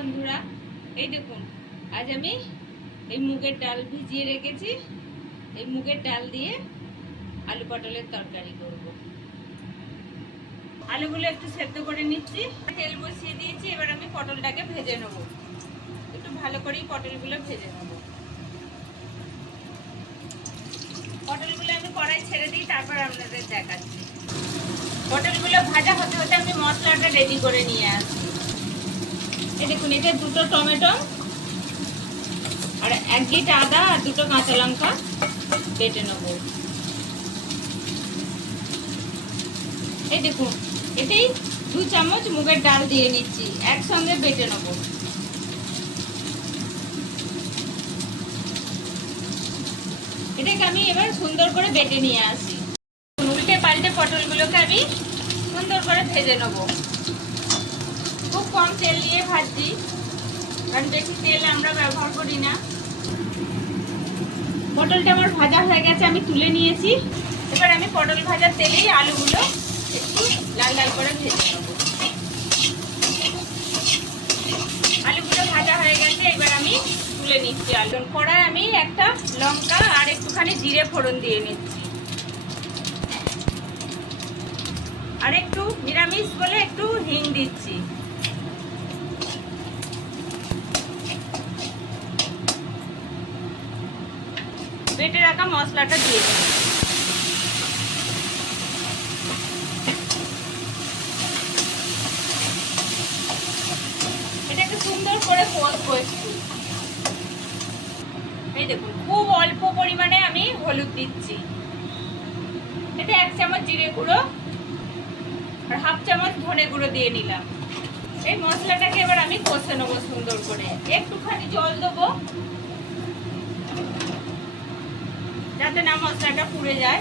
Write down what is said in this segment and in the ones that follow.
বন্ধুরা, এই দেখুন, আজ আমি এই মুগের ডাল ভিজিয়ে রেখেছি। এই মুগের ডাল দিয়ে আলু পটলের তরকারি করব। আলুগুলো একটু সেদ্ধ করে নিচ্ছি। তেল বসিয়ে দিয়েছি, এবার আমি পটলটাকে ভেজে নেব। একটু ভালো করেই পটলগুলো ভেজে নেব। পটলগুলো আমি কড়াই ছেড়ে দিই, তারপর আপনাদের দেখাচ্ছি। পটলগুলো ভাজা হতে হতে আমি মশলাটা রেডি করে নিয়ে আসি এই দেখুন, এটা দুটো টমেটো আর এক গিট আদা আর দুটো কাঁচা লঙ্কা বেটে নেব। এই দেখুন, এতেই দু চামচ মুগের ডাল দিয়ে নিচ্ছি, একসঙ্গে বেটে নেব। এটাকে আমি এবার সুন্দর করে বেটে নিয়ে আসি। উল্টে পাল্টে পটলগুলোকে আমি সুন্দর করে ভেজে নেব। খুব কম তেল দিয়ে ভাজছি। কারণ বেশি তেল আমরা ব্যবহার করি না। পটলটা আমার ভাজা হয়ে গেছে, আমি তুলে নিয়েছি। এবার আমি পটল ভাজার তেলেই আলুগুলো একটু লাল লাল করে ভেজে নেব। আলুগুলো ভাজা হয়ে গেছে, এবার আমি তুলে নিচ্ছি আলু। কড়ায় আমি একটা লঙ্কা আর একটুখানি জিরে ফোড়ন দিয়ে নিচ্ছি। আর একটু নিরামিষ বলে একটু হিং দিচ্ছি। বেটে রাখা মশলাটা দিয়ে এটাকে সুন্দর করে কষবো এই দেখুন, খুব অল্প পরিমাণে আমি হলুদ দিচ্ছি। এটা এক চামচ জিরে গুঁড়ো আর হাফ চামচ ধনে গুঁড়ো দিয়ে নিলাম। এই মশলাটাকে এবার আমি কষে নেব সুন্দর করে। একটুখানি জল দেবো। যাতে না মশলাটা পুড়ে যায়।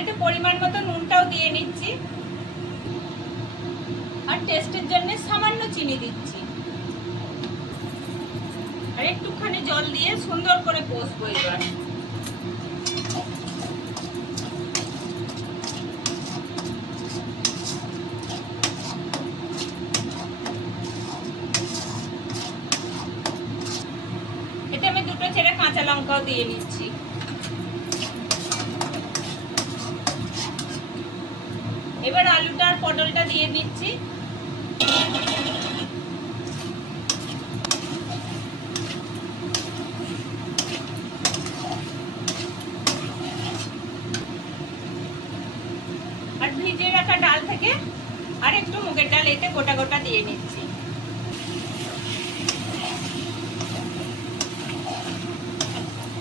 এতে পরিমাণ মতো নুনটাও দিয়ে নিচ্ছি। আর টেস্টের জন্য সামান্য চিনি দিচ্ছি। আর একটুখানি জল দিয়ে সুন্দর করে কষবো এবার। আমি দুটো ছেড়ে কাঁচা লঙ্কাও দিয়ে নিচ্ছি। এবার আলুটা আর পটলটা দিয়ে নিচ্ছি। আর ভিজিয়ে রাখা ডাল থেকে আর একটু মুগের ডাল এতে গোটা গোটা দিয়ে নিচ্ছি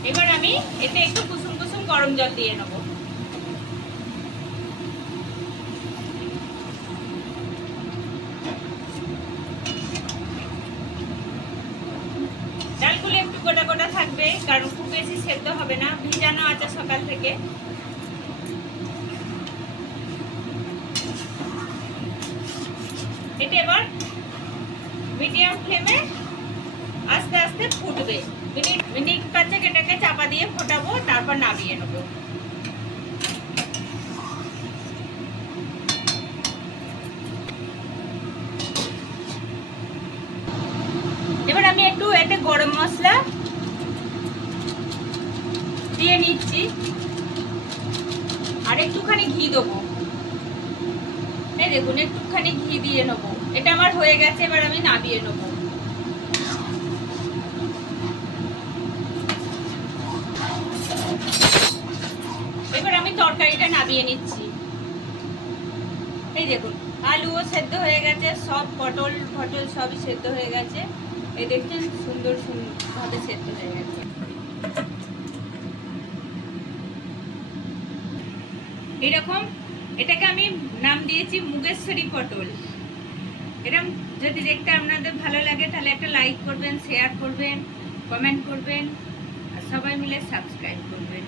এবার আমি এতে একটু কুসুম কুসুম গরম জল দিয়ে নেব। ডালগুলো একটু গোটা গোটা থাকবে, কারণ খুব বেশি সেদ্ধ হবে না, ভিজানো আছে সকাল থেকে। এটা এবার মিডিয়াম ফ্লেমে আস্তে আস্তে ফুটবে। মিনিট মিনিট পাঁচেক এটাকে চাপা দিয়ে ফোটাবো, তারপর নামিয়ে নেব। এবার আমি একটু এতে গরম মশলা দিয়ে নিচ্ছি। আর একটুখানি ঘি দেবো। এই দেখুন, একটুখানি ঘি দিয়ে নেব। এটা আমার হয়ে গেছে, এবার আমি নামিয়ে নেব এবার আমি তরকারিটা নামিয়ে নিচ্ছি। এই দেখুন, আলুও সেদ্ধ হয়ে গেছে, সব পটল ফটল সবই সেদ্ধ হয়ে গেছে। এই দেখছেন, সুন্দর ভাবে সেদ্ধ হয়ে গেছে। এরকম, এটাকে আমি নাম দিয়েছি মুগেশ্বরী পটল। এরকম যদি দেখতে আপনাদের ভালো লাগে, তাহলে একটা লাইক করবেন শেয়ার করবেন কমেন্ট করবেন, আর সবাই মিলে সাবস্ক্রাইব করবেন।